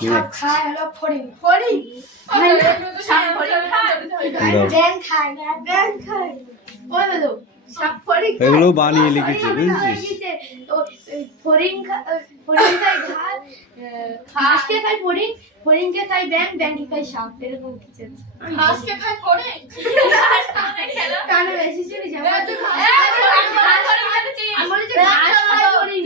সাপ খায় হলো ফড়িং ফড়িং খায় না সাপ ফড়িং খায় ব্যাং খায় ব্যাং খায় ওই বলো সাপ ফড়িং এগুলো বানিয়ে লিখেছে বুঝছিস তো ফড়িং ফড়িং খায় ঘাস ঘাসকে খায় ফড়িং ফড়িং কে খায় ব্যাং ব্যাং কে খায় সাপ এরকম কিছু ঘাসকে খায় ফড়িং কানে বেশি চুরি যাবে আমার যে ঘাস খায় ফড়িং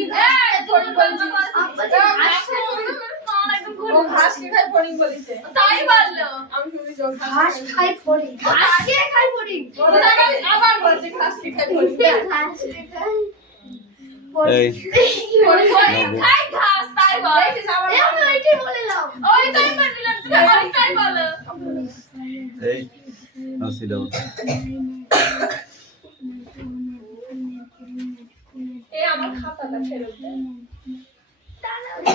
ঘাস কে খায় ফড়িং বলিছে তাই বললো আমি শুনি ঘাস খায় ফড়িং ঘাস কে খায় ফড়িং আবার বলছে ঘাস কে খায় ফড়িং ঘাস কে খায় এই ফড়িং খায় ঘাস তাই বল আমি ওইটাই বললাম ওইটাই বললাম তুমি ওইটাই বলো এই আসি দাও এই আমার খাতাটা ফেরত দে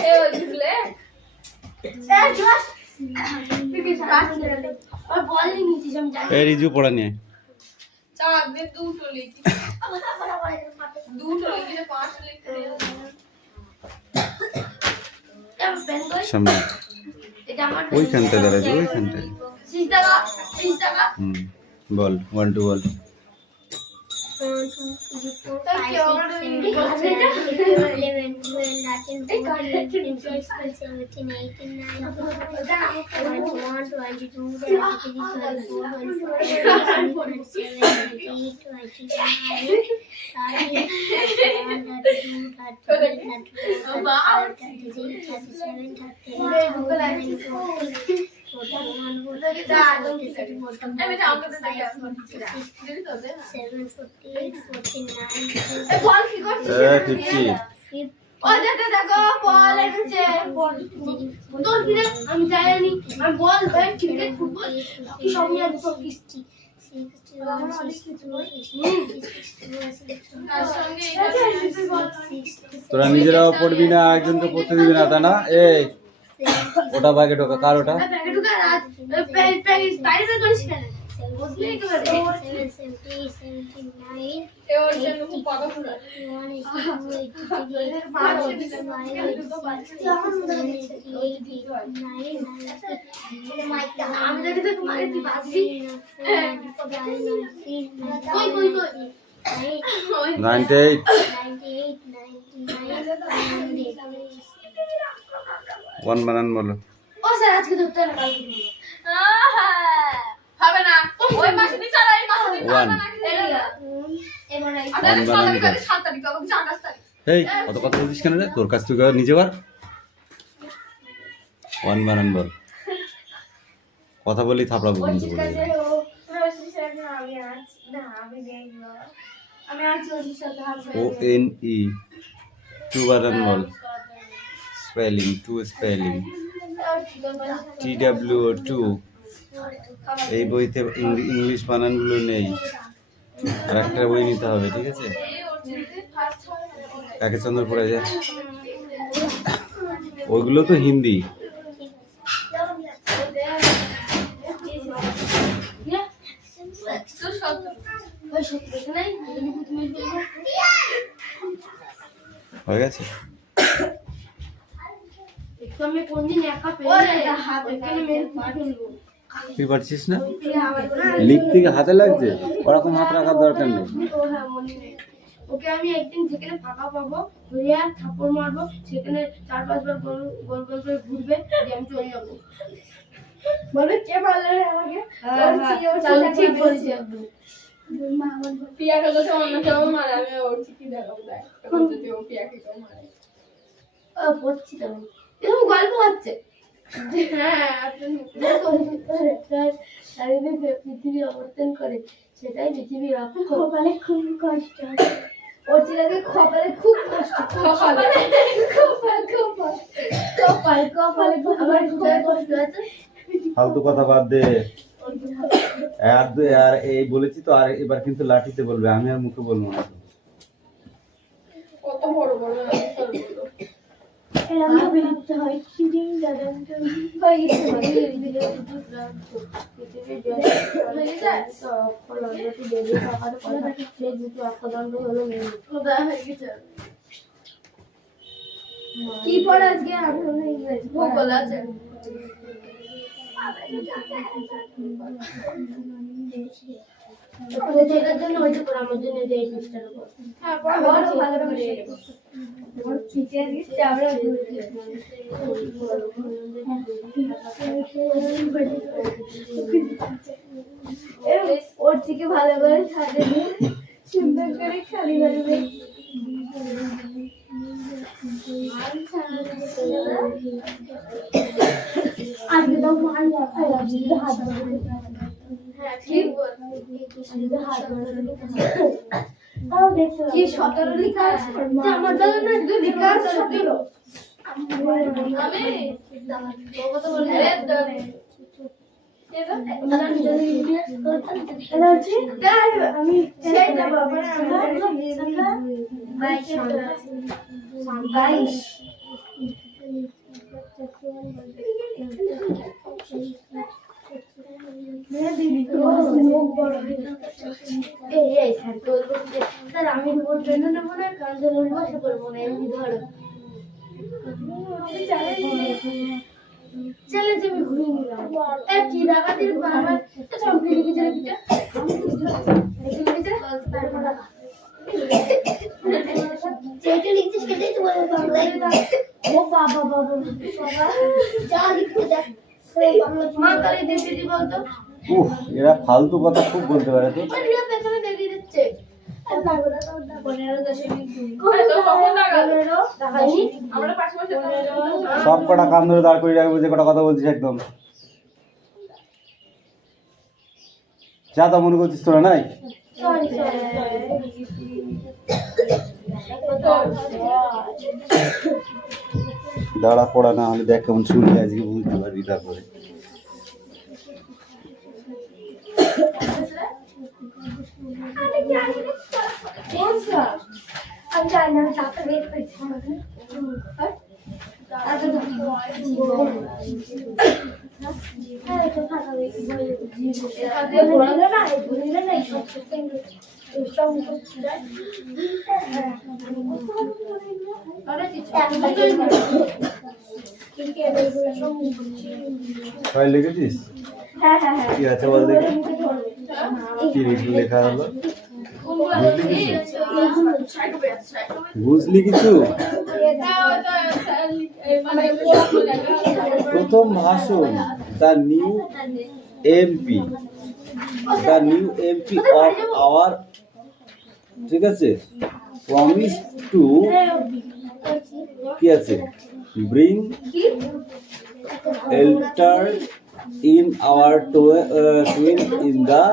এই ওই দিলে এই রিজু পড়া নিয়ে চার দে দুটো লিখি দুটো লিখে পাঁচটা লিখতে সামনে ওইখানটা দাঁড়াবে ওইখানটায় বল 1 2 বল আমি জানি আমি বল ক্রিকেট ফুটবল কি সব জানি সব কিস্তি তোরা নিজেরাও পড়বি না একজনকে পড়তে দিবি না তা না এই ওটা ব্যাগে ঢোকা কার ওটা ওয়ান বানান বলো ও স্যার আজকে ধরতে হবে হবে না ওই মাসে দি চালাই মাসে দি ওয়ান আপনাদের 7 তারিখ আমাকে 28 তারিখ এই কত কথা বলছিস কেন রে তোর কাছ থেকে নিজে বার ওয়ান বানান বল কথা বলি থাপড়াবো কিন্তু বলে ও এন ই টু বানান বল spelling two spelling T W two এই বইতে ইংলিশ বানানগুলো নেই আর একটা বই নিতে হবে ঠিক আছে কাকে চন্দ্র পড়ে যায় ওইগুলো তো হিন্দি হয়ে গেছে তুই পারছিস না লিখতে হাতে লাগছে ওরকম হাত রাখার দরকার নেই ওকে আমি একদিন যেখানে ফাঁকা পাবো ধরিয়া থাপ্পড় মারবো সেখানে 4-5 বার গোল গোল গোল করে ঘুরবে যে আমি চলে যাবো বলে কে পারলে আমাকে তাহলে ঠিক বলছি একদম পিয়াকে তো অন্য কেউ মারে আমি ওর ঠিকই দেখাবো দেখ এখন যদি ও পিয়াকে কেউ মারে পড়ছি তো এরকম গল্প হচ্ছে হ্যাঁ পৃথিবী অবর্তন করে সেটাই পৃথিবী কপালে খুব কষ্ট ওর ছেলেকে কপালে খুব কষ্ট কপালে আমার কষ্ট আছে ফালতু কথা বাদ দে আর এই বলেছি তো আর এবার কিন্তু লাঠিতে বলবে আমি আর মুখে বলবো না কত বড় বড় আনসার বলো এরকম ভাবে লিখতে হয় সিডিং দাদান তো হয়ে গেছে হয়ে যায় তো ফলনটি দেবে টাকার কথা সেই দুটো অক্ষদণ্ড হলো মেন কোথায় হয়ে গেছে কি পড়া আজকে? আমি ইংরেজি ভূগোল আছে। ছেলের জন্য ওইটা পড়া, আমার জন্য এই পৃষ্ঠার উপর। হ্যাঁ, পড়া ভালো ভালো করে। করে। টিচার দিচ্ছে আমরা ওর থেকে ভালো করে সাজিয়ে সুন্দর করে খালি করবে। আজকে তো মাল রাখাই আছে, হাত ধরে। হ্যাঁ, ঠিক বল। কি 17 লেখা আছে? আমার দাদা না লেখা আছে 17। আমি বাবা তো বলে রে দাদা। আমি সেই দেবো, বাইশ। স্যার আমি ট্রেন নেবো না, কারণ বসে পড়বো না, এমনি ধরো চলে যে আমি ঘুরিয়ে নিলাম। কি ডাকাতির বারবার চমকে লিখেছে পিঠা যেটা লিখছে সেটাই তো বলে বাংলায়। ও বাবা বাবা যা লিখতে দেখ মা কালী দেবী দি বলতো। উফ, এরা ফালতু কথা খুব বলতে পারে তো। রিয়া পেছনে দেখিয়ে দিচ্ছে। আমরা পাশাপাশি সব কটা কান ধরে দাঁড় করে রাখবো, যে কটা কথা বলছিস একদম যা তা মনে করছিস তোরা নাই। সরি দাঁড়া পড়া না হলে দেখ কেমন শুনলি আজকে বুঝতে পারবি তারপরে। আমি জানি না, আমি চাপটা বের করেছি। ফাইল লিখেছিস? হ্যাঁ হ্যাঁ হ্যাঁ কি আছে বল দেখি, কি লেখা হলো? বুঝলি কিছু? প্রথম ভাষণ the new MP of our, ঠিক আছে, প্রমিস টু কি আছে, bring alter in our twin in the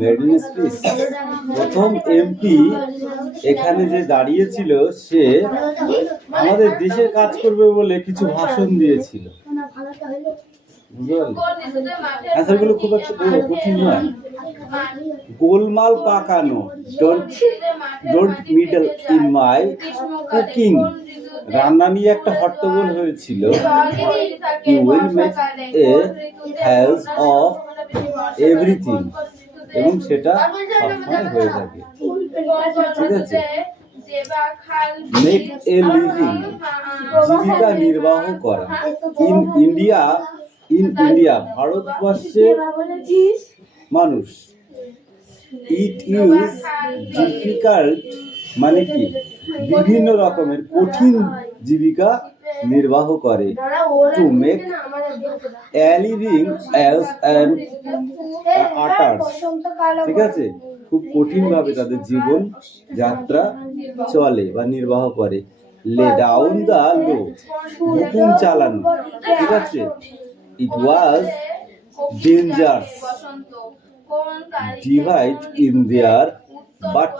maiden speech. প্রথম এমপি এখানে যে দাঁড়িয়েছিল সে আমাদের দেশের কাজ করবে বলে কিছু ভাষণ দিয়েছিল, বুঝতে পারলি? অ্যান্সারগুলো খুব একটা কঠিন নয়। গোলমাল পাকানো, don't meddle in my cooking. রান্না নিয়ে একটা হট্টগোল হয়েছিল। You will make a hash of everything, এবং সেটা সবসময় হয়ে থাকে, ঠিক আছে। মেক এ লিভিং, জীবিকা নির্বাহ করা। ইন ইন্ডিয়া ভারতবর্ষের মানুষ। ইট ইউজ ডিফিকাল্ট মানে কি, বিভিন্ন রকমের কঠিন জীবিকা নির্বাহ করে। To make a living as an artists, ঠিক আছে, খুব কঠিন ভাবে তাদের জীবন যাত্রা চলে বা নির্বাহ করে। লে ডাউন দ্য লো, হুকুম চালানো, ঠিক আছে। It was dangerous divide in there but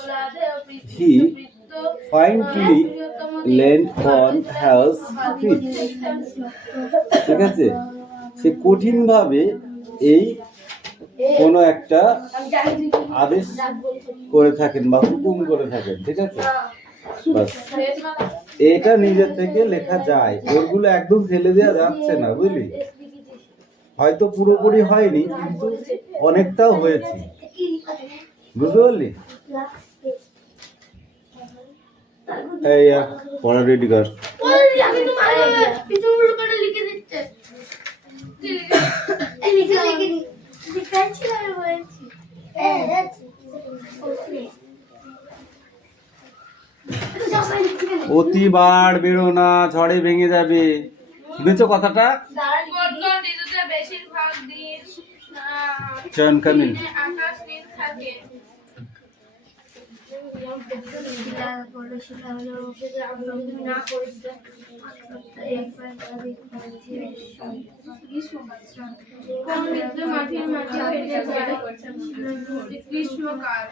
he finally land on has feet, ঠিক আছে। সে কঠিন ভাবে এই কোনো একটা আদেশ করে থাকেন বা হুকুম করে থাকেন, ঠিক আছে। বাস, এটা নিজের থেকে লেখা যায়, ওরগুলো একদম ফেলে দেওয়া যাচ্ছে না, বুঝলি। হয়তো পুরোপুরি হয়নি কিন্তু অনেকটাও হয়েছে, বুঝতে পারলি। এই পড়া রেডি কর। আমি তো মারবো পিছন করে লিখে দিচ্ছে এই লিখে দেখাচ্ছি আমি বলছি অতি বার বেরো না, ঝড়ে ভেঙে যাবে। শুনেছো কথাটা? বেশিরভাগ দিন চয়ন কামিন। আকাশ নীল থাকে। গ্রীষ্মকাল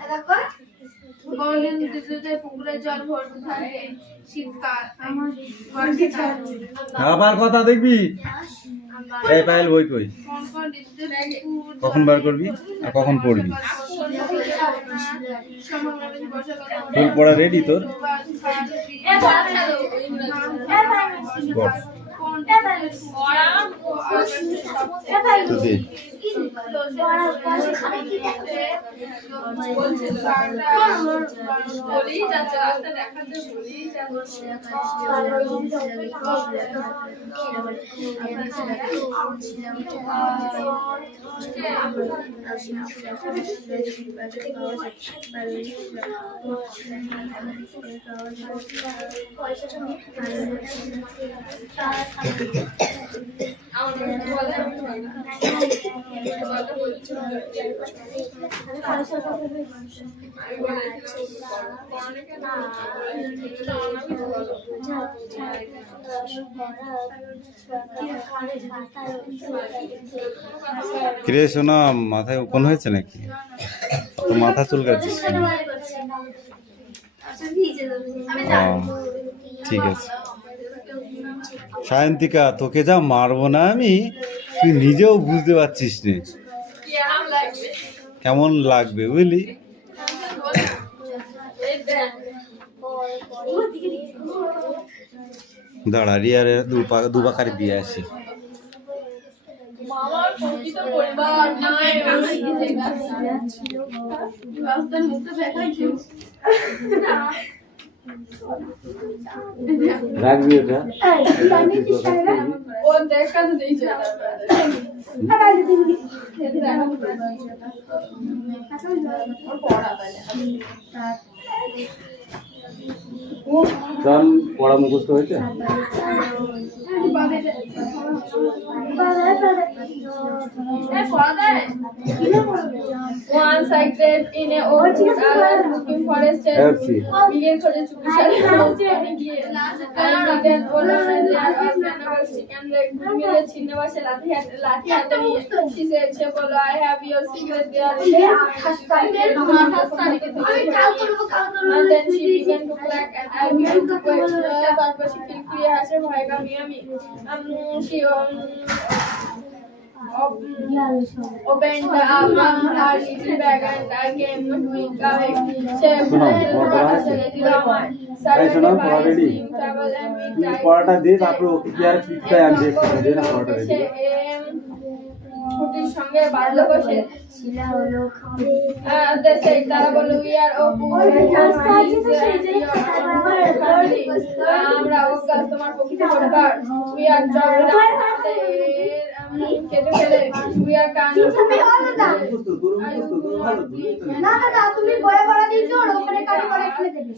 পুকুরে জল ভরতে থাকে। শীতকাল আবার কথা দেখবি। এই পায়েল বই কই? কখন বার করবি আর কখন পড়বি? ফুল পড়া রেডি তোর? বল। তো দে। বলেই যাচ্ছে, রাস্তা দেখাতে বলেই কিরে শোনা, মাথায় কোন হয়েছে নাকি? তো মাথা চুলকাচ্ছিস কেন? ঠিক আছে সায়ন্তিকা, তোকে যা মারবো না আমি, তুই নিজেও বুঝতে পারছিস নে কেমন লাগবে, বুঝলি? দাঁড়া, রিয়ারে দুবাকারি দিয়ে আসি। রাখবি ওটা? ও দেখা তো দিয়েছে চল, পড়া মুখস্থ হয়েছে? Once I crept in a old book, I was looking for a step. Begin for the Chupishan. I began all over there of cannibal chicken leg. Give me the Chinavasha Lati at me. She said, Chapolo, I have your secret there. And then she began to clack, and I began to quake. But she feel clear as a Hoega Miami. She opened up her little bag and I came to drink away. পড়াটা দে, তারপর ওকে কি আর পিঠটায় আনবে, দে না পড়াটা ready. ছুটির সঙ্গে বাড়লো বসে দেশে তারা বলল উইয়ার আমরা ও কাজ তোমার প্রকৃত পরিবার উইয়ার কেটে ফেলে উইয়ার কান না দাদা তুমি বয়ে পড়া দিয়েছো আর ওখানে কাটি করে এখানে দেবে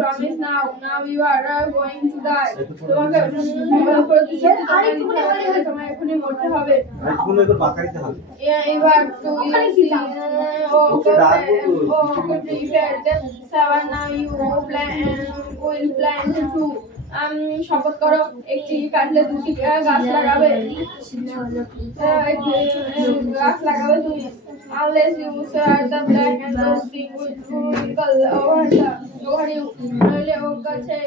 promise now you are going to die তোমাকে প্রতিশোধ তোমায় এখনই মরতে হবে এখন একটু বাকারিতে হবে। এবার টু শপথ করো একটি কাটলে দুটি গাছ লাগাবে তুমি unless you start the black and the string with wrinkle over you নইলে ও গাছে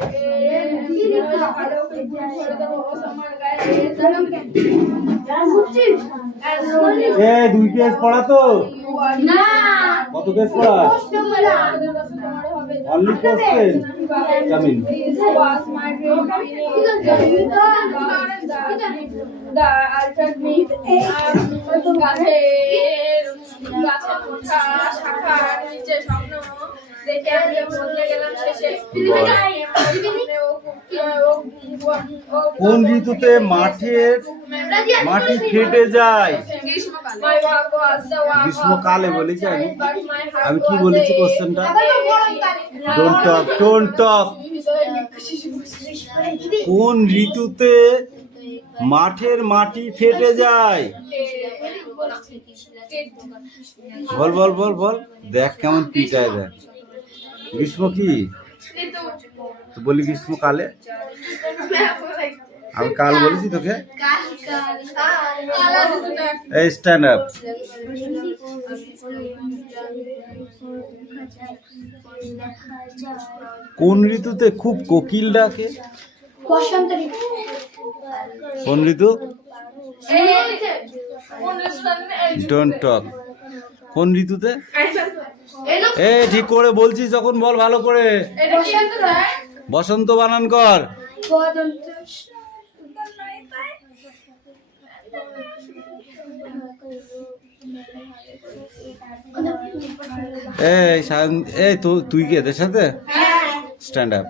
ভালো করে করে দেবো ও তোমার গায়ে এ দুই পেজ পড়া তো না কত পেজ পড়া? অনলি কোশ্চেন জামিন। This was my dream the altered me গাছের মোটা শাখার নিচে স্বপ্ন দেখে আমি বদলে গেলাম শেষে কোন ঋতুতে মাটি ফেটে যায়? গ্রীষ্মকালে বলেছি আমি। আমি কি বলেছি কোশ্চেনটা? Don't talk. কোন ঋতুতে মাঠের মাটি ফেটে যায়? বল বল বল বল, দেখ কেমন পিটায় দেখ। গ্রীষ্ম কি? তো বলি গ্রীষ্মকালে। আমি কাল বলেছি তোকে। এই স্ট্যান্ড আপ। কোন ঋতুতে খুব কোকিল ডাকে? বসন্ত ঋতু। কোন ঋতু? Don't talk. কোন ঋতুতে? এ ঠিক করে বলছিস যখন বল ভালো করে। বসন্ত বানান কর। এই এই তুই কি এদের সাথে? Stand up.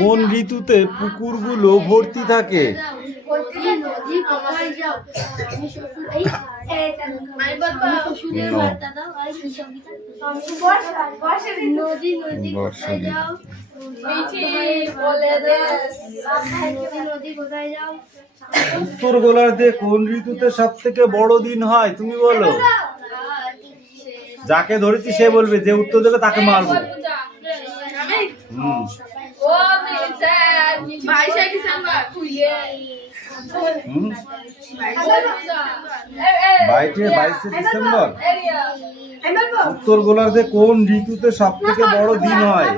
কোন ঋতুতে পুকুরগুলো ভর্তি থাকে? উত্তর গোলার্ধে কোন ঋতুতে সব থেকে বড় দিন হয়? তুমি বলো। যাকে ধরেছি সে বলবে, যে উত্তর দেবে তাকে মারবো। বাইশে ডিসেম্বর। উত্তর গোলার্ধে কোন ঋতুতে সব থেকে বড় দিন হয়?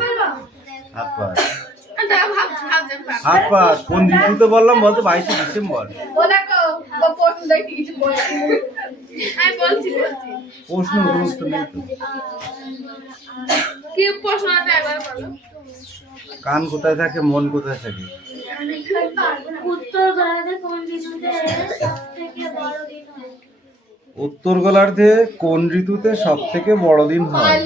হাত পাস। কোন ঋতুতে বললাম বলতো? 22শে ডিসেম্বর। প্রশ্ন উত্তর নেই তো। কান কোথায় থাকে, মন কোথায় থাকে? উত্তর গোলার্ধে কোন ঋতুতে সব থেকে বড় দিন হয়?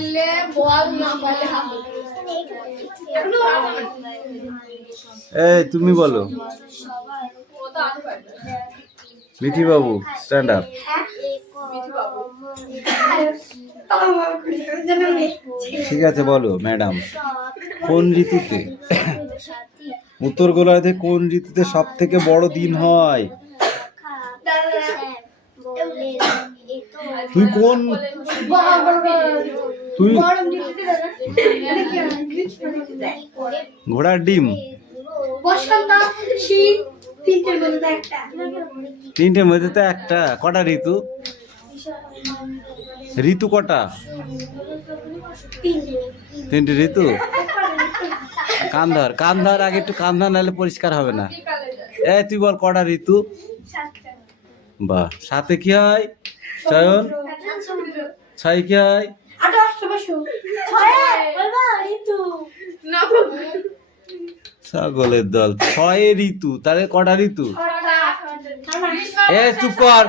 এই তুমি বলো। মিঠি বাবু স্ট্যান্ড আপ। ঠিক আছে বলো ম্যাডাম। কোন ঋতুতে উত্তর গোলার্ধে কোন ঋতুতে সব থেকে বড় দিন হয়? তুই কোন তুই ঘোড়ার ডিম। তিনটের মধ্যে তো একটা। কটা ঋতু? ঋতু কটা? তিনটে ঋতু। কান ধর আগে একটু, কান ধর নাহলে পরিষ্কার হবে না। এই তুই বল কটা ঋতু? বাহ। সাথে কি হয়? চয়ন। 6 কি হয়? ছাগলের দল। 6 ঋতু, তাহলে কটা ঋতু? এ চুপ কর।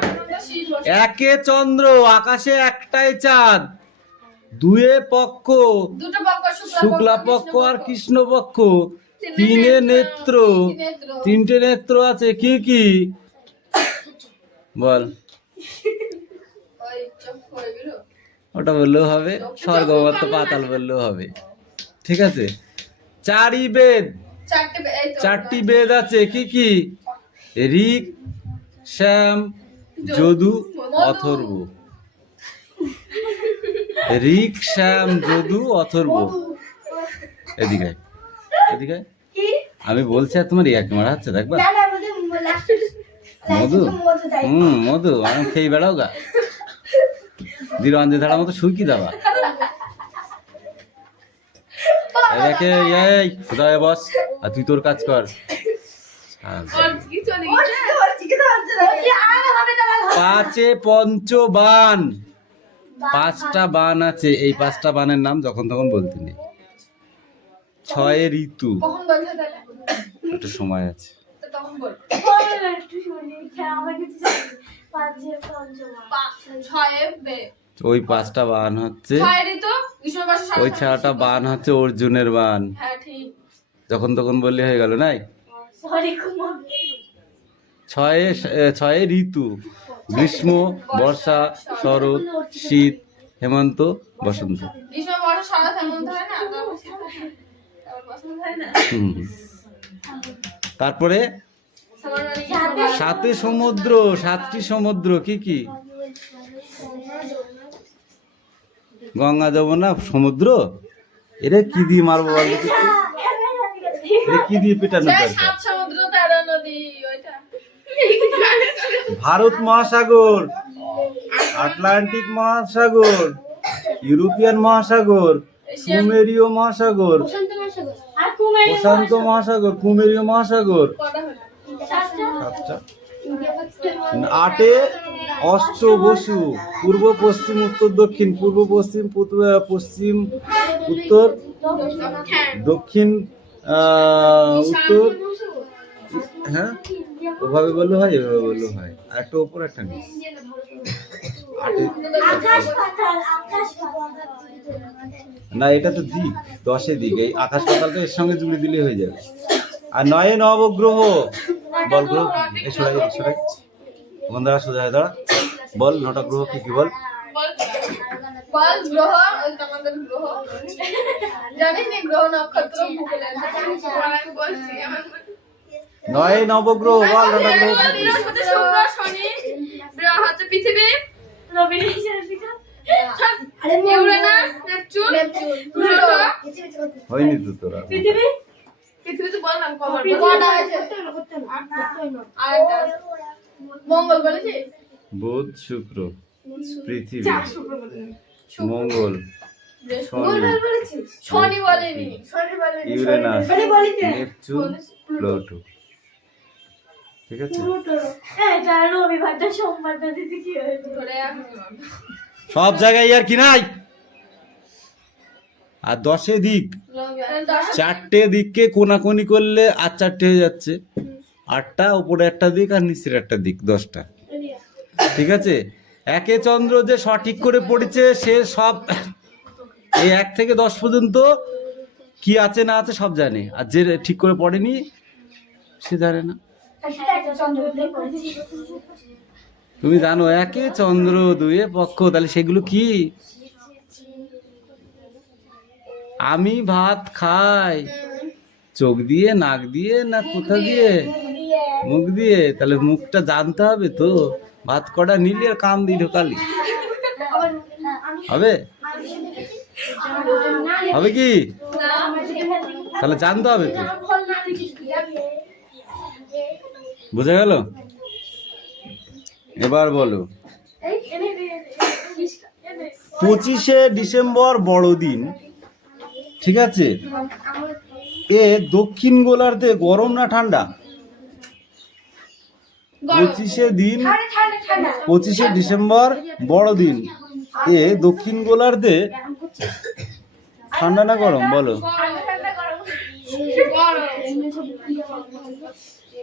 1 চন্দ্র, আকাশে একটাই চাঁদ, 2 পক্ষ, শুক্লা পক্ষ আর কৃষ্ণ পক্ষ, 3 নেত্র, 3টে নেত্র আছে। কি কি বল? ওটা বললেও হবে, স্বর্গবত পাতাল বললেও হবে। ঠিক আছে। 4টি বেদ, 4টি বেদ আছে। কি কি? ঋক, শ্যাম, যদু, অথর্ব। ঋক, শ্যাম, যদু, অথর্ব। এদিকে এদিকে আমি বলছি আর তোমার ইয়াকে মারা হচ্ছে। দেখবা মধু। মধু আমি খেয়ে বেড়াও গা। দিরঞ্জে ধারা মতো শুই কি দেবা? দেখে এই কোথায় বস, আর তুই তোর কাজ কর। 5 পঞ্চবান, 5টা বান আছে। এই 5টা বানের নাম যখন তখন বলতে নেই। 6 ঋতু, একটু সময় আছে। তখন বল। একটু শুনি, আমার কিছু জানি না। 5 পঞ্চমা, 6 বে, ওই 5টা বান হচ্ছে, 6 তো গ্রীষ্ম মাসে ওই 6টা বান হচ্ছে অর্জুনের বান। হ্যাঁ ঠিক। যখন তখন বললে হয়ে গেল নাই। সরি কুমার, 6 ঋতু, গ্রীষ্ম, বর্ষা, শরৎ, শীত, হেমন্ত, বসন্ত। গ্রীষ্ম বর্ষা শরৎ হেমন্ত হয় না, তারপর বসন্ত হয় না। হুম। তারপরে সবার মানে কি? 7 সমুদ্র, 7টি সমুদ্র কি কি? গঙ্গা, যমুনা, সমুদ্র। এরা কি দিয়ে মারবো বলতো? এরা কি দিয়ে পেটানো জয় দরকার? 7 সমুদ্র 13 নদী ওইটা। ভারত মহাসাগর, আটলান্টিক মহাসাগর, ইউরোপিয়ান মহাসাগর, সুমেরীয় মহাসাগর, প্রশান্ত মহাসাগর। আর কুমারী প্রশান্ত মহাসাগর, কুমেরীয় মহাসাগর। কটা হলো? 7টা। ইন্ডিয়া পাকিস্তান 8 অষ্ট বসু, পূর্ব পশ্চিম উত্তর দক্ষিণ, পূর্ব পশ্চিম পশ্চিম উত্তর দক্ষিণ উত্তর। হ্যাঁ, ওভাবে বললে হয়, এভাবে বললে হয়। আর একটা উপর একটা নিচ। আকাশ পাতাল, আকাশ পাতাল। না, এটা তো দিক, 10 দিক। এই আকাশ পাতালটা এর সঙ্গে জুড়ে দিলে হয়ে যাবে। আর 9 নবগ্রহ, বল গ্রহ। এই সরাই বন্ধুরা, সোজা হয়ে দাঁড়া। বল 9টা গ্রহ কি কি বল? বল গ্রহ, ওই আমাদের গ্রহ। জানিস নি গ্রহ নক্ষত্র ভূগোলে আছে। আমি বলছি আমার 9 নবগ্রহ, বল 9টা গ্রহ কি কি? বৃহস্পতি, শুক্র, শনি, হচ্ছে পৃথিবী, রবি ঋষিকা, আরে ইউরেনাস, নেপচুন, প্লুটো। হয়নি তো তোরা। পৃথিবী, পৃথিবী তো বললাম কবার কটা আছে? করতে না। আর একটা আছে। মঙ্গল বলেছি? বুধ, শুক্র, পৃথিবী, মঙ্গল, শনি, শনি বলেনি। শনি বলেনি। ইউরেনাস, আরে বলি তো। Neptune, Pluto. ঠিক আছে? এটা রবিবারটা সোমবারটা দিতে কি হয়েছে? ধরে আর সব জায়গায় আর কি নাই। আর 10 দিক, 4টে দিককে কোনাকুনি করলে আর 4টে হয়ে যাচ্ছে। 8টা, উপরে একটা দিক আর নিচের একটা দিক, 10টা। ঠিক আছে? একে চন্দ্র যে সঠিক করে পড়েছে সে সব এই 1 থেকে 10 পর্যন্ত কি আছে না আছে সব জানে, আর যে ঠিক করে পড়েনি সে জানে না। একটা চন্দ্র উদয় করেছি। তুমি জানো একে চন্দ্র, 2 পক্ষ, তাহলে সেগুলো কি? আমি ভাত খাই চোখ দিয়ে, নাক দিয়ে, না কোথা দিয়ে? মুখ দিয়ে। তাহলে মুখটা জানতে হবে তো। ভাত কটা নিলি আর কান দিয়ে ঢোকালি, হবে? হবে কি? তাহলে জানতে হবে তো। বুঝা গেল? এবার বলো, 25শে ডিসেম্বর বড়দিন, ঠিক আছে? এ দক্ষিণ গোলার্ধে গরম না ঠান্ডা? 25শে ডিসেম্বর বড়দিন এ দক্ষিণ গোলার্ধে ঠান্ডা না গরম বলো?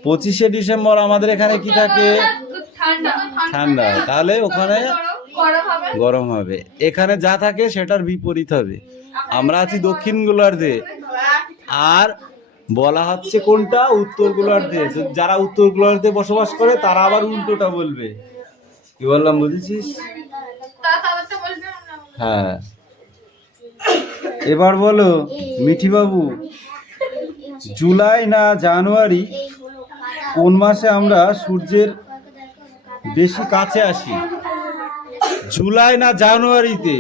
25শে ডিসেম্বর আমাদের এখানে কি থাকে? ঠান্ডা। তাহলে ওখানে গরম হবে। এখানে যা থাকে সেটার বিপরীত হবে। আমরা আছি দক্ষিণ গোলার্ধে, আর বলা হচ্ছে কোনটা? উত্তর গোলার্ধে। যারা উত্তর গোলার্ধে বসবাস করে তারা আবার উল্টোটা বলবে। কি বললাম বুঝেছিস? হ্যাঁ। এবার বলো মিঠি বাবু, জুলাই না জানুয়ারি কোন মাসে আমরা সূর্যের বেশি কাছে আসি? জুলাই না জানুয়ারিতে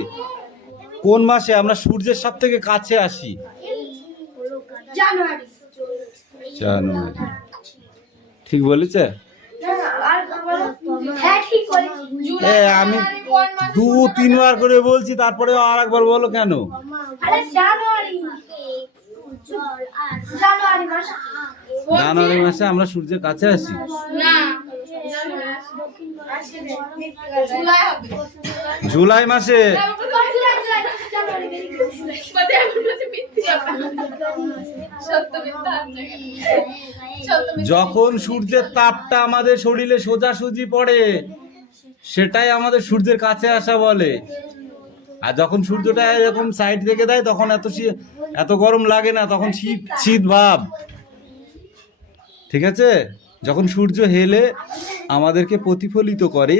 কোন মাসে আমরা সূর্যের সব থেকে কাছে আসি? জানুয়ারি। জানুয়ারি। ঠিক বলেছে? হ্যাঁ ঠিক বলেছি। আমি 2-3 বার করে বলছি, তারপরে আর একবার বলো কেন? আরে জানুয়ারি। জানুয়ারি মাস। জানুয়ারি মাসে আমরা সূর্যের কাছে আসি। না, জুলাই হবে। জুলাই মাসে। জানুয়ারি যখন সূর্যের তাপটা আমাদের শরীরে সোজাসুজি পড়ে সেটাই আমাদের সূর্যের কাছে আসা বলে। আর যখন সূর্যটা এরকম সাইড থেকে দেয় তখন এত গরম লাগে না, তখন শীত শীত ভাব। ঠিক আছে, যখন সূর্য হেলে আমাদেরকে প্রতিফলিত করে,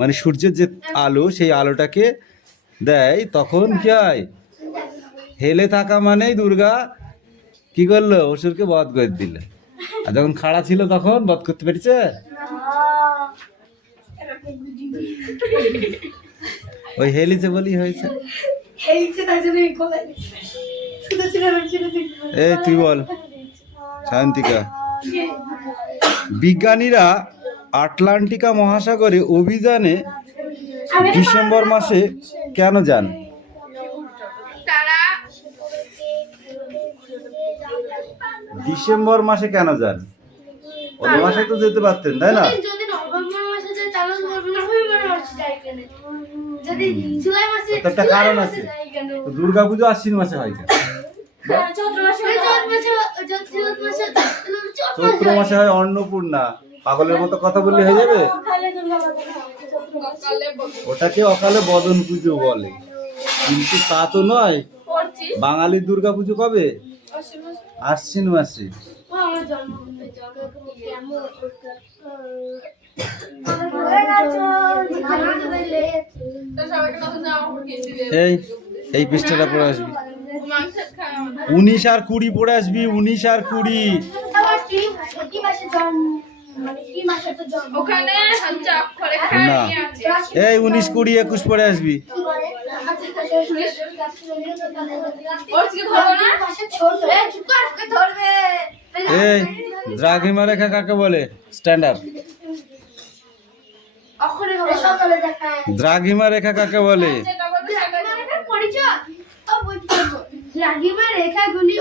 মানে সূর্যের যে আলো সেই আলোটাকে দেয়, তখন কি হয়, হেলে থাকা মানেই দুর্গা কি করলো, অসুরকে বধ করে দিল। আর যখন খাড়া ছিল তখন বধ করতে পেরেছে? ওই হেলিছে বলি হয়েছে। এই তুই বল শান্তিকা। বিজ্ঞানীরা আটলান্টিকা মহাসাগরে অভিযানে ডিসেম্বর মাসে কেন যান? ডিসেম্বর মাসে কেন যান? অন্য মাসে তো যেতে পারতেন, তাই না? যদি নভেম্বর মাসে যায় তাহলে নভেম্বর মাসে যাই কেন? যদি জুলাই মাসে, একটা কারণ আছে। দুর্গা পুজো আশ্বিন মাসে হয় কেন? চৈত্র মাসে হয় অন্নপূর্ণা। পাগলের মতো কথা বললে হয়ে যাবে? ওটাকে অকালে বদন পুজো বলে, কিন্তু তা তো নয়। বাঙালির দুর্গা পুজো কবে? আশ্বিন মাসে। এই পৃষ্ঠাটা পড়ে আসবি। 19 আর 20 পড়ে আসবি। 19 আর 20। না, এই 19, 20, 21 পড়ে আসবি। এই দ্রাঘিমা রেখা কাকে বলে? Stand up. দ্রাঘিমা রেখা কাকে বলে? দ্রাঘিমা রেখাগুলি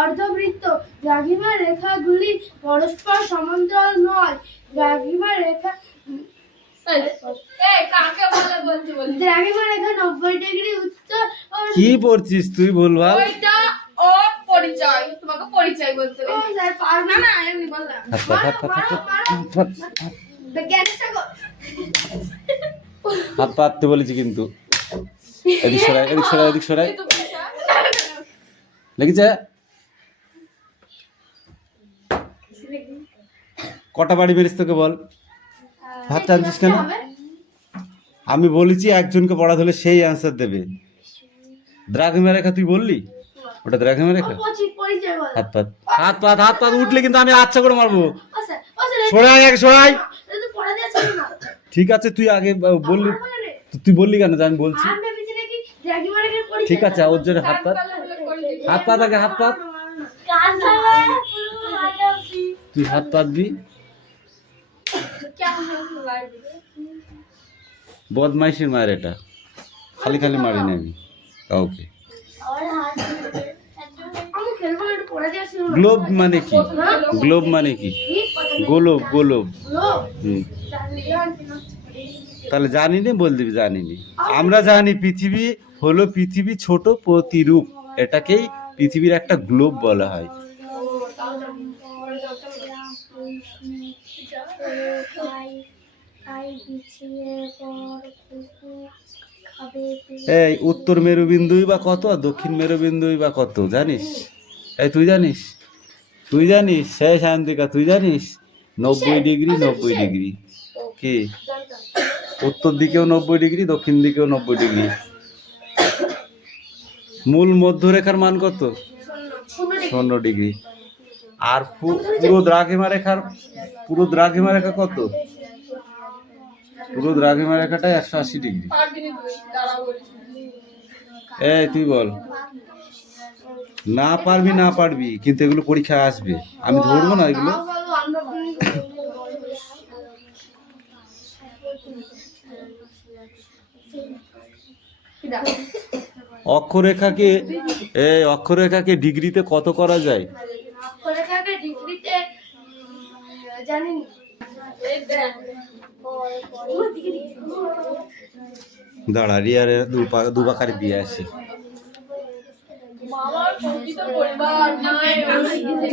অর্ধবৃত্ত। দ্রাঘিমা রেখাগুলি পরস্পর সমান্তরাল নয়। দ্রাঘিমা রেখা 90 ডিগ্রি উত্তর। কি পড়ছিস তুই ভুলভাল? পরিচয়, তোমাকে পরিচয় বলতে না না এমনি বললাম। হাত পাততে বলেছি কিন্তু। এদিক সরাই, এদিক সরাই, এদিক সরাই। লেগেছে? কটা বাড়ি মেরিস তোকে বল? হাত টানছিস কেন? আমি বলেছি একজনকে পড়া ধরলে সেই অ্যান্সার দেবে। দ্রাঘিমা রেখা তুই বললি? ওটা দ্রাঘিমা রেখা। হাত পাত, হাত পাত, হাত পাত উঠলে কিন্তু আমি আচ্ছা করে মারবো। সরাই, এক সরাই। ঠিক আছে, তুই আগে বললি, তুই বললি কেন যে আমি বলছি? ঠিক আছে, ওর জন্য হাত পাত, হাত পাত আগে, হাত পাত। তুই হাত পাতবি। বদমাইশির মায়ের এটা, খালি খালি মারি না আমি কাউকে। গ্লোব মানে কি? গ্লোব মানে কি? গোলব, গোলব। তাহলে জানি না, বল দিবি জানিনি। আমরা জানি পৃথিবী হলো পৃথিবী ছোট প্রতিরূপ, এটাকেই পৃথিবীর একটা গ্লোব বলা হয়। এই উত্তর মেরুবিন্দুই বা কত আর দক্ষিণ মেরুবিন্দুই বা কত জানিস? এই তুই জানিস? তুই জানিস? সেই শান্তিকা তুই জানিস? 90 ডিগ্রি, 90 ডিগ্রি। কি? উত্তর দিকেও 90 ডিগ্রি, দক্ষিণ দিকেও 90 ডিগ্রি। মূল মধ্যরেখার মান কত? 0 ডিগ্রি। আর পুরো দ্রাঘিমা রেখার, পুরো দ্রাঘিমা রেখা কত? পুরো দ্রাঘিমা রেখাটাই 180 ডিগ্রি। এই তুই বল। না পারবি, না পারবি, কিন্তু এগুলো পরীক্ষায় আসবে, আমি ধরবো না এগুলো। অক্ষরেখাকে, এই অক্ষরেখাকে ডিগ্রিতে কত করা যায়? অক্ষরেখাকে ডিগ্রিতে জানি না। দাঁড়া, রিয়ারে দুপাকারে দিয়ে আসি। মামার প্রকৃত পরিবার নাই, ওর দিকে